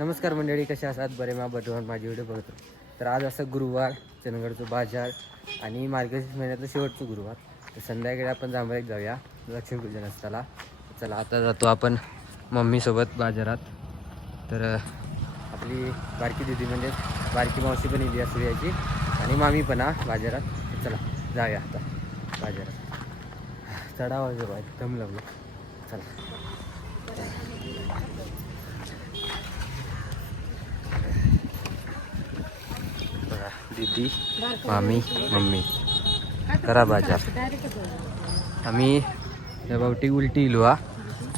नमस्कार मंडळी कसे असतात बरे मा बटवण माझी व्हिडिओ बघतो तर आज असं गुरुवार चंदगडचं बाजार आणि मार्गशीर्ष महिन्यातलं शेवटचं गुरुवार. तर संध्याकाळी आपण जांभळीत जाऊया लक्ष्मीपूजन असताना. चला आता जातो आपण मम्मीसोबत बाजारात. तर आपली बारकी दिदी म्हणजे बारकी मावशी पण इली असू याची आणि मामी पण हा बाजारात. चला जाऊया आता बाजारात. चढावा जो आहे दम लागलो चला बघा, दीदी मामी मम्मी. करा बाजार आम्ही या बावटी उलटी इलो हा.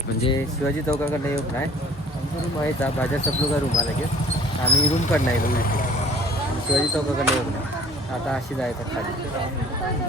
म्हणजे शिवाजी चौकाकडनं येऊ नाही आमचा रूम आहे का बाजार सपलो का रूम लगेच आम्ही रूमकडनं येलो उलटी शिवाजी चौकाकडनं येऊ नाही. आता अशी जायचं खाली.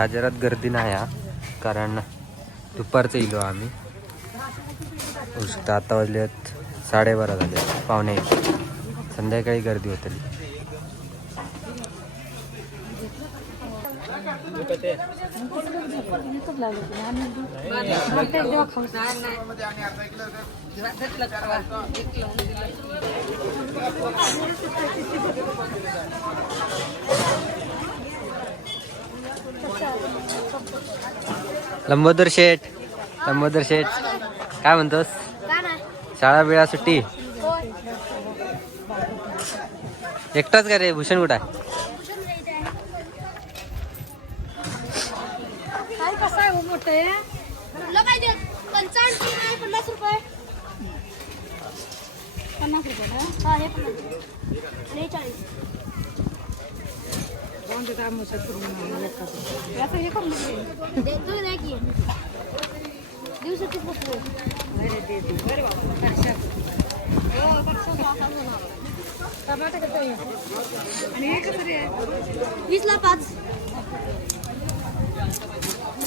बाजारात गर्दी नाही हा. कारण दुपारचं इलो आम्ही. होऊ आता वाजलेत साडेबारा झाले. पावणे संध्याकाळी गर्दी होतली विकत लागले की आणि प्रत्येक देवा खाऊ लंबोदर शेठ लंबोदर शेठ. काय म्हणतोस? शाळा बिळा सुट्टी? एकटाच का रे? भूषण कुठं आहे? पन्नास रुपये. वीसला पाच.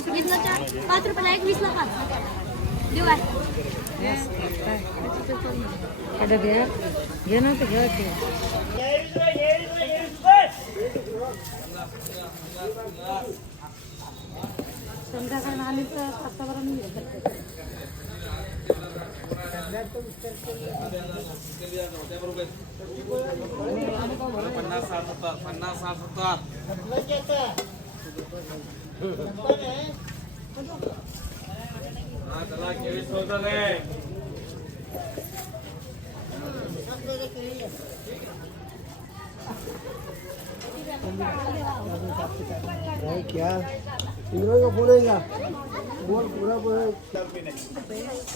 वीसला चार. पाच रुपयाला एक वीसला पाच. देऊ काय? कडे घे. घे ना ते घे ते. संध्याकाळी आली तर वातावरण पन्नास साठ होतात पन्नास साठ होतात हा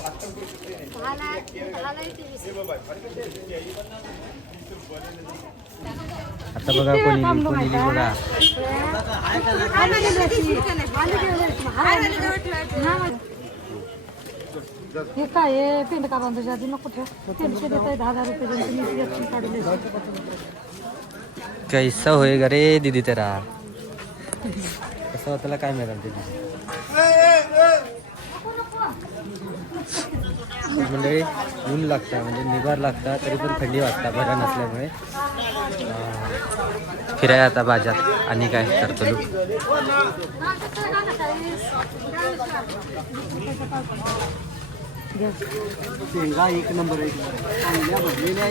चला केळी सोडलं रे दहाला दहाला येते वीस आता बघा कोणी कोणी बघा. हे काय आहे? पेंड का बांधू आधी नको ठेव. तीनशे देत आहे दहा हजार रुपये काढले कैसा होएगा रे दीदी तेरा? कसं त्याला काय मिळणार आमच्या दीदी? ऊन लागतं म्हणजे निभार लागता तरी पण थंडी वाजता बऱ्या नसल्यामुळे. अं, फिरायला आता बाजार आणि काय करतो लोक शेंगा एक नंबर एक चांगल्या भरलेल्या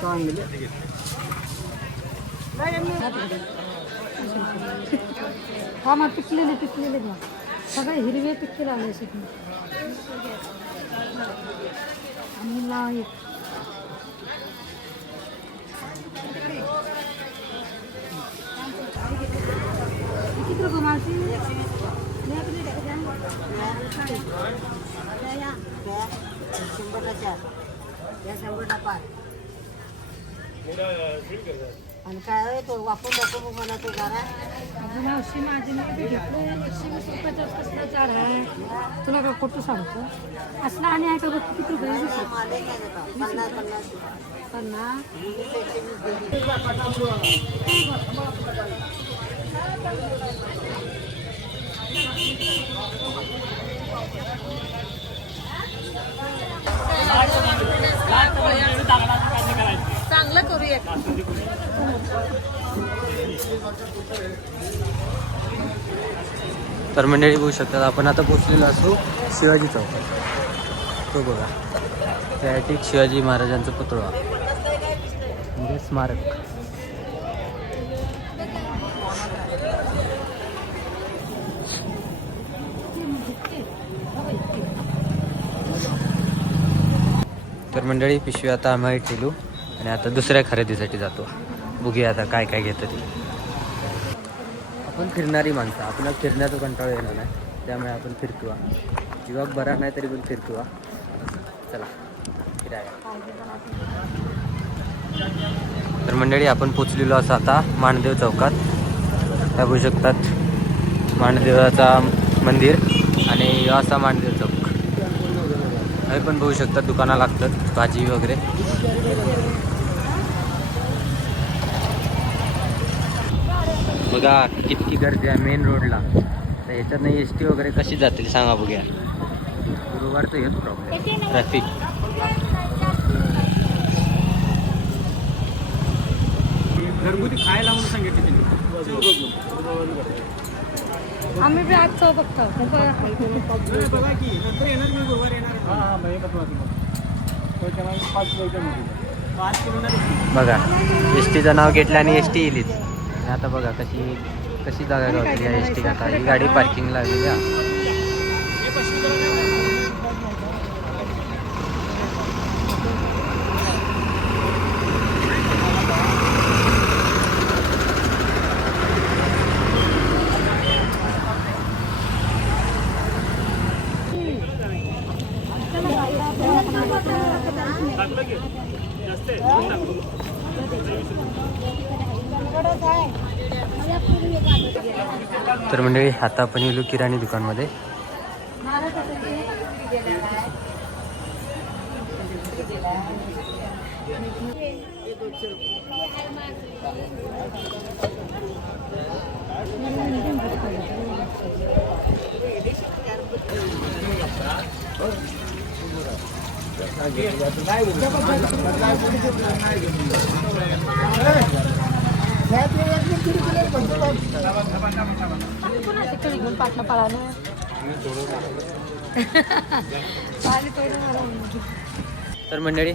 चांगले. हा मग पिकलेले पिकलेले घ्या. सगळे हिरवे पिकले आले असे. आणि ला एक किती रुपये मावशी? शंभरला चार या शंभरला पाच आणि काय तो वापरून वापरून मला तो जरा मावशी माझी नाही घेतलं एकशे वीस कसलं चार आहे? तुला का खोटं सांगतो असला आणि आहे का बघ किती रुपये? पन्नास पन्नास. चांगलं करूया. तर मंडळी बघू शकतात आपण आता पोचलेलो असू शिवाजी चौकात तो बघा. त्या ठीक शिवाजी महाराजांचा पुतळा. म्हणजे स्मारक. तर मंडळी पिशवी आता आम्ही ठेलू आणि आता दुसऱ्या खरेदीसाठी जातो. बघूया आता काय काय घेतं ते. आपण फिरणारी माणसं आपल्याला फिरण्याचा कंटाळा येणार नाही त्यामुळे आपण फिरतो हा. जीवाक बरा नाही तरी पण फिरतो चला फिरायला. तर मंडळी आपण पोचलेलो असं आता माणदेव चौकात. बघू शकतात माणदेवाचा मंदिर आणि असा माणदेव चौक. हे पण बघू शकतात दुकाना लागतात भाजी वगैरे. बघा कितकी गर्दी आहे मेन रोडला तर ह्याच्यातनं एस टी वगैरे कशी जातील सांगा बघूया. गुरुवारचं हेच प्रॉब्लेम ट्रॅफिक घरगुती खायला म्हणून सांगितले आम्ही बी आज चौ बघतो बघा. की नंतर येणार मी गुरुवार येणार बघा एस टीचं नाव घेतलं आणि एस टी येईलीच आता बघा कशी कशी जागा गावली या एस टी आता ही गाडी पार्किंग लागली तर मंडळी आता आपण येलो किराणी दुकानमध्ये. घेऊन पाटलं पळालं तर मंडळी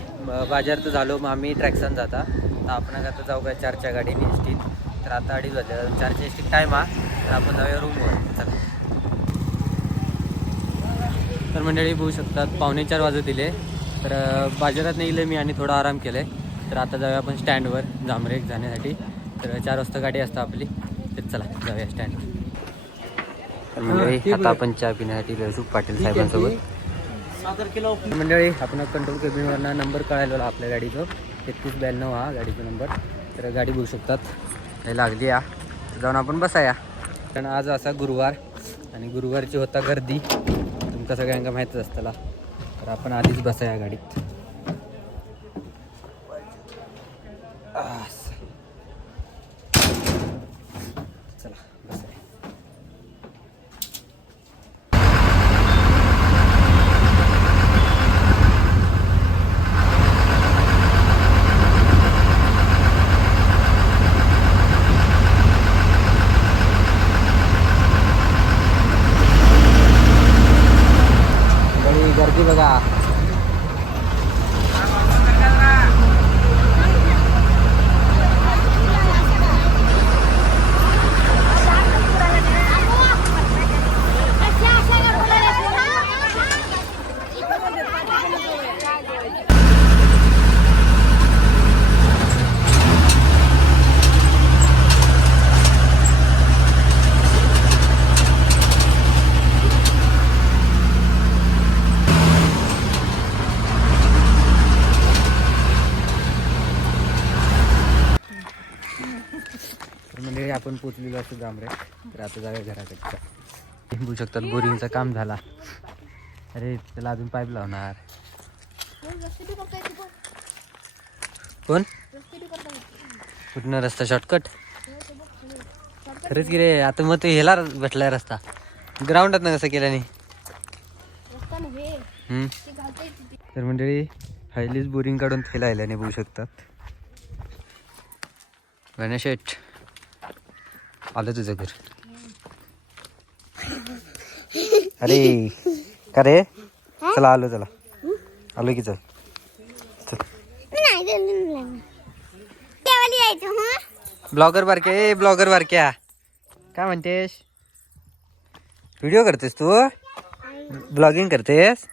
बाजार तर झालो मग आम्ही ट्रॅक्सन जाता. तर आपण आता जाऊ काय चारच्या गाडीने एस टीत तर आता अडीच वाजल्या चारच्या एस टीत टाईम हा. तर आपण जाऊया रूमवर चला. तर मंडळी बघू शकतात पावणे चार वाजत दिले तर बाजारात नाही मी आणि थोडा आराम केला. आहे तर आता जाऊया आपण स्टँडवर जांभरेक जाण्यासाठी. तर चार वाजता गाडी असतं आपली. तर चला जाऊया तर मंडळी आता आपण चहा पिण्यासाठी जाऊ पाटील साहेबांसोबत. मंडळी आपण कंट्रोल केबिनवरनं नंबर कळालेला आपल्या गाडीचं. तेहतीस ब्याण्णव हा गाडीचा नंबर तर गाडी बघू शकतात. हे लागली या. तर जाऊन आपण बसाया. कारण आज असा गुरुवार आणि गुरुवारची होता गर्दी. तुमका सगळ्यांका माहीतच असताला. तर आपण आधीच बसाया गाडीत. आता जाऊया घराकडच्या लिंबू शकतात बोरिंगचं काम झाला. अरे त्याला अजून पाईप लावणार. कोण? कुठनं रस्ता शॉर्टकट खरंच की रे आता मग ते ह्याला भेटलाय रस्ता. ग्राउंडात ना कसं केल्याने हम्म. तर मंडळी पहिलीच बोरिंग काढून थैला आल्याने बघू शकतात. गणेश आलं तुझं घर. अरे का रे? चला आलो चला. आलो की चल. हा? ब्लॉगर बारके ए ब्लॉगर बारक्या. काय म्हणतेस? व्हिडिओ करतेस तू? ब्लॉगिंग करतेस?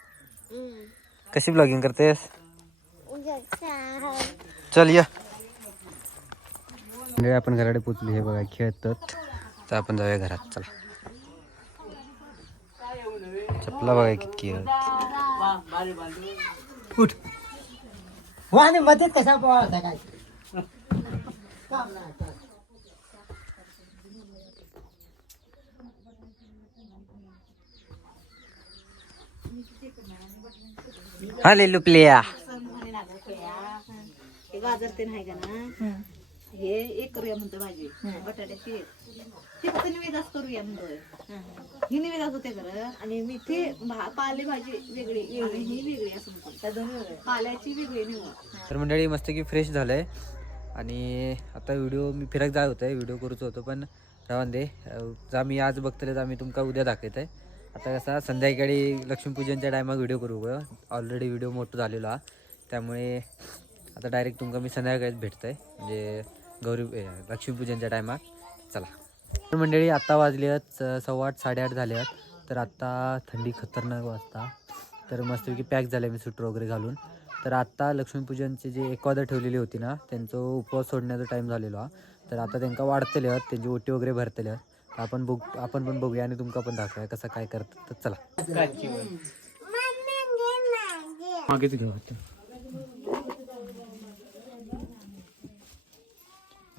कशी ब्लॉगिंग करतेस? चल या. आपण घराकडे पोचलो हे बघा खेळतात. तर आपण जाऊया घरात चला. चपला बघा कितकी. उठ. हो आणि मध्ये कसा पोळा काय? हा लेलू प्लेया हे गाजर ते नाही का ना? हे एक करूया म्हणतो भाजी. बटाट्याची. ती फक्त निवेदाच करूया म्हणतोय. ही. निवेदाच होते खरं. आणि मेथी भा- पालेभाजी वेगळी ही वेगळी असं म्हणतो पाल्याची वेगळी निवड तर मंडळी मस्त की फ्रेश झालंय. आणि आता व्हिडिओ मी फिरक जाय होतं व्हिडिओ करूच होतो पण राहून दे. जा मी आज बघतले जा मी तुमका उद्या दाखवत आहे आता कसा संध्याकाळी लक्ष्मीपूजनच्या टायमाक व्हिडिओ करू गं. ऑलरेडी व्हिडिओ मोठं झालेला. हा. त्यामुळे आता डायरेक्ट तुमका मी संध्याकाळीच भेटतंय. म्हणजे गौरी लक्ष्मीपूजनच्या टायमात. चला. मंडळी आत्ता वाजले आहेत सव्वा आठ साडेआठ झाले आहेत तर आत्ता थंडी खतरनाक वाजता. तर मस्तपैकी पॅक झालं मी स्वेटर वगैरे घालून. तर आत्ता लक्ष्मीपूजनची जी एकवादं ठेवलेली होती ना त्यांचं उपवास सोडण्याचा टाईम झालेला. हा. तर आता त्यांना वाढतले आहेत त्यांची ओटी वगैरे भरतले आहेत. आपण बघ आपण पण बघूया आणि तुमका पण दाखवूया कसं काय करतात. तर चला. मागेच घेऊ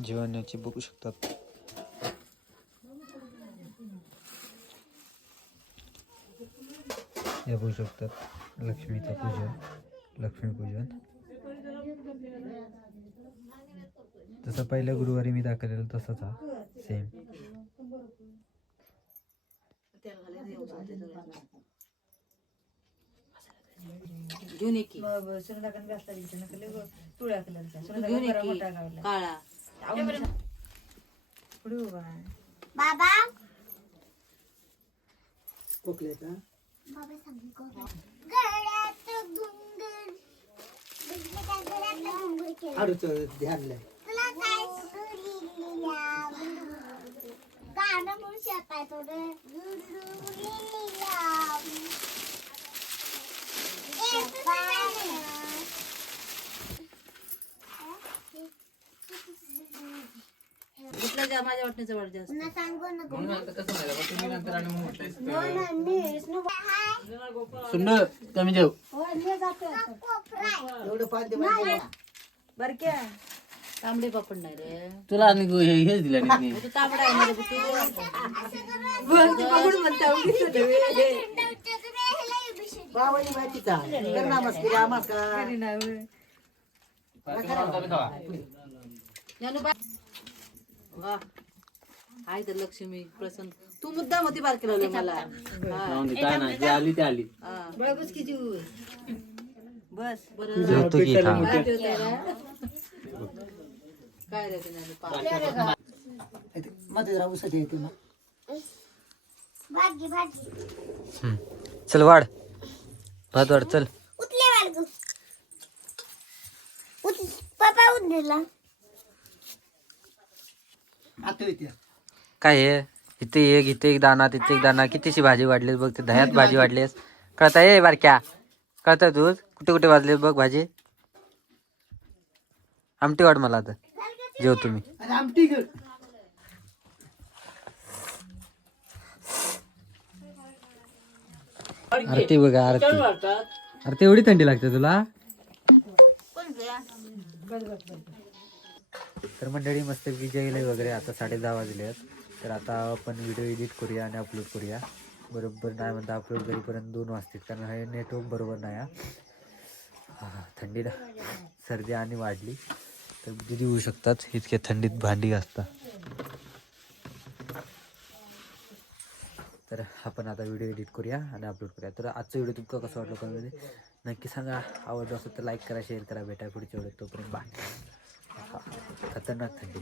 जेवणाची बघू शकतात. हे बघू शकतात. लक्ष्मीचं पूजन. लक्ष्मीपूजन जसं पहिल्या गुरुवारी मी दाखवलेलं तसंच हा. सेम ये ये बाबा. कोकल्याचा गळ्यात घुंगूर बिजलीच्या गळ्यात घुंगूर केलं आडूच ध्यान तुला काय सुरीलीला गाणं म्हणू शकताय थोडं माझ्या हो ना, कमी. एवढं पाच बरक्या तांबडे पापड नाही रे. तुला आणि हे हेच दिलं नाही तू तांबडा आहे ना रे, तू बावळी मातीचा कर नमस्कार नमस्कार ज्ञानोबा वा. हाय तर लक्ष्मी प्रसन्न. तू मुद्दाम होती बारकी लावली मला. हा. काय नाही जी आली ती आली. हा. बस बरं. की काय रे ते? मध्ये येते ना. हम्म. चल वाढ. भात वाढ चल. उतले बाळगू. उत पप्पा उतलेला आता येते. काय आहे इथे एक इथे एक दाना तिथे एक दाना. कितीशी भाजी वाढलीस बघ ते दह्यात भाजी वाढलीस. कळता? ये बारक्या. कळतं तू कुठे कुठे वाजलीस बघ भाजी? आमटी वाढ मला आता. जेव तुम्ही. आमटी आरती बघा आरती. आरती एवढी थंडी लागते तुला? तर मंडळी मस्त जेवले वगैरे. आता साडे दहा वाजले आहेत तर आता आपण व्हिडिओ एडिट करूया आणि अपलोड करूया. बरोबर नाही म्हणता अपलोड करीपर्यंत दोन वाजतील कारण हे नेटवर्क बरोबर नाही हा. हा थंडीला सर्दी आणि वाढली. तर दिदी होऊ शकतात? इतक्या थंडीत भांडी असतात तर आपण आता व्हिडिओ एडिट करूया आणि अपलोड करूया. तर आजचा व्हिडिओ तुमका कसं वाटलं कमेंटमध्ये नक्की सांगा. आवडलं असं तर लाईक करा शेअर करा. भेटा पुढच्या वेळेस तोपर्यंत बाय खतरनाक थंडी